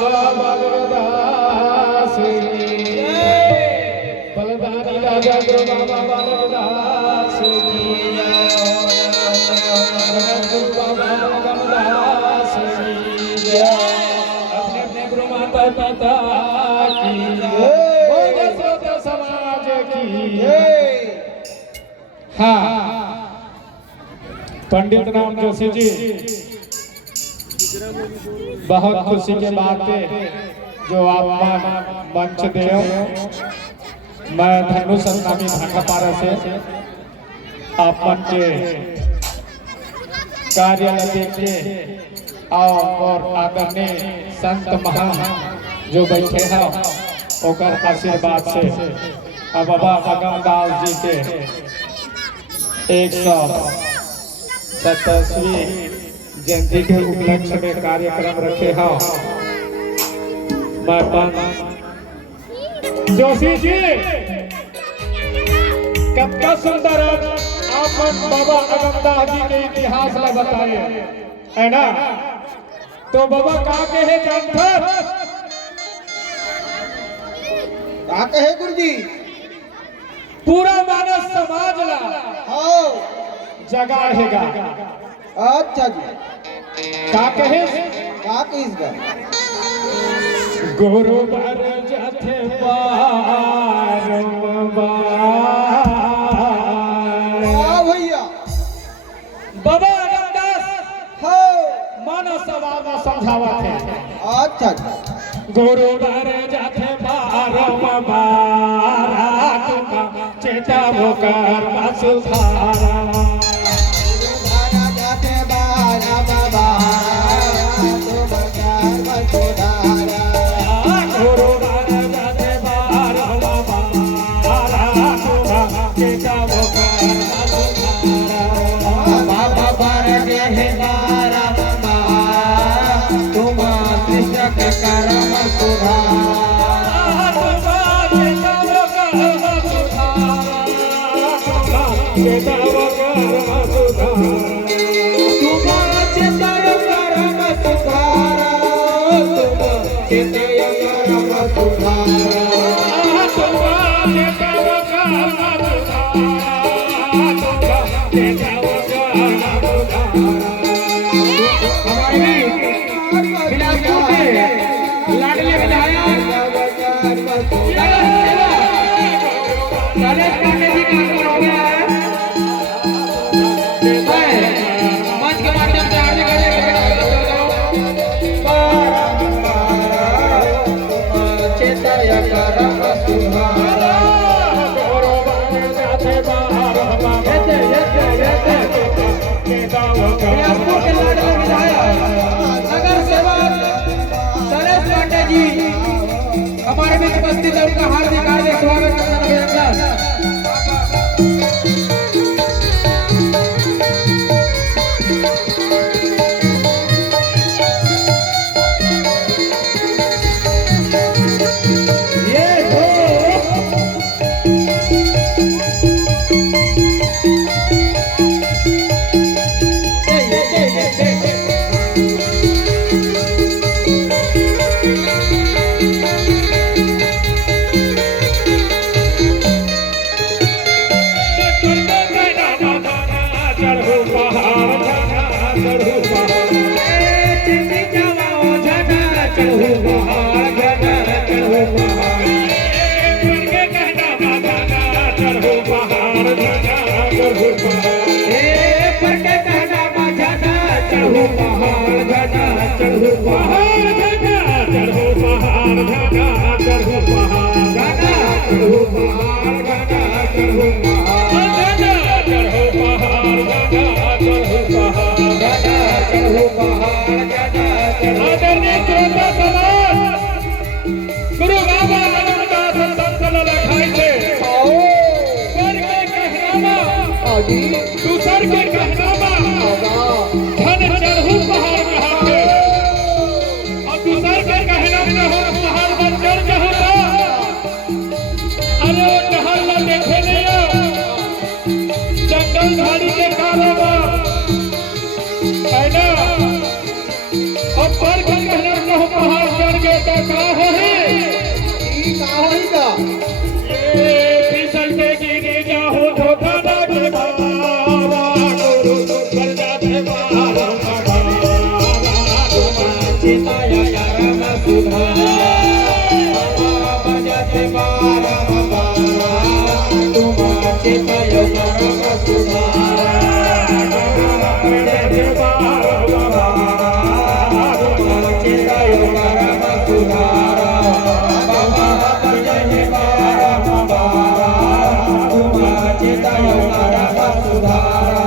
बाबा बालदास बलदानी राजा गुरु बाबा बालदास गुरु बाबा बालदास अपने अपने गुरु माता पिता की समाज की। हाँ, पंडित राम जोशी जी, बहुत खुशी के बात है जो आप मंच दे। मैं धनु सतनामी भाटापारा से आप मन के कार्यालय देख के और आदरणीय संत महान जो बैठे हैं ओकर आशीर्वाद से अब बाबा अगमदास जी के 127वीं जयंती के उपलक्ष्य में कार्यक्रम रखे हैं। मैं जोशी जी कितना सुंदर आप बाबा अगमदास जी के इतिहास ला बताए है ना। तो बाबा का कहे जानते का कहे गुरुजी? पूरा मानव समाज ला जगा हैगा। अच्छा जी, का कहे का कहिस बा? गुरु बर जथे भैया बाबा अगमदास हो मानव समाज में समझावत है। अच्छा जी, गुरु बर जथे बारा तुका चेता होकर सुधारा जाते बारा बाबा गुरु बर जथे बारा तुका चेता होकर सुधारा बाबा बर के बारा बाबा तुम कृष्ण के कर्म सुधारा लाडले विधायक गणेश पांडे जी का हो गया है। मंच के माध्यम से हार्दिक चेतया करम सुधारा नगर सेवक गणेश पांडे जी हमारे बीच उपस्थित है, उनका हार्दिक हार्दिक स्वागत करना अभिनंदन। दूसर के कहनामा धन चढ़ू पहाड़ कहाते और दूसर के कहना में हो पहाड़ पर चढ़ जाता। अरे पहाड़ में देखे नहीं हो जंगल झाड़ी के कारोबार है ना। और पर के कहना में हो पहाड़ चढ़ गए सुधारा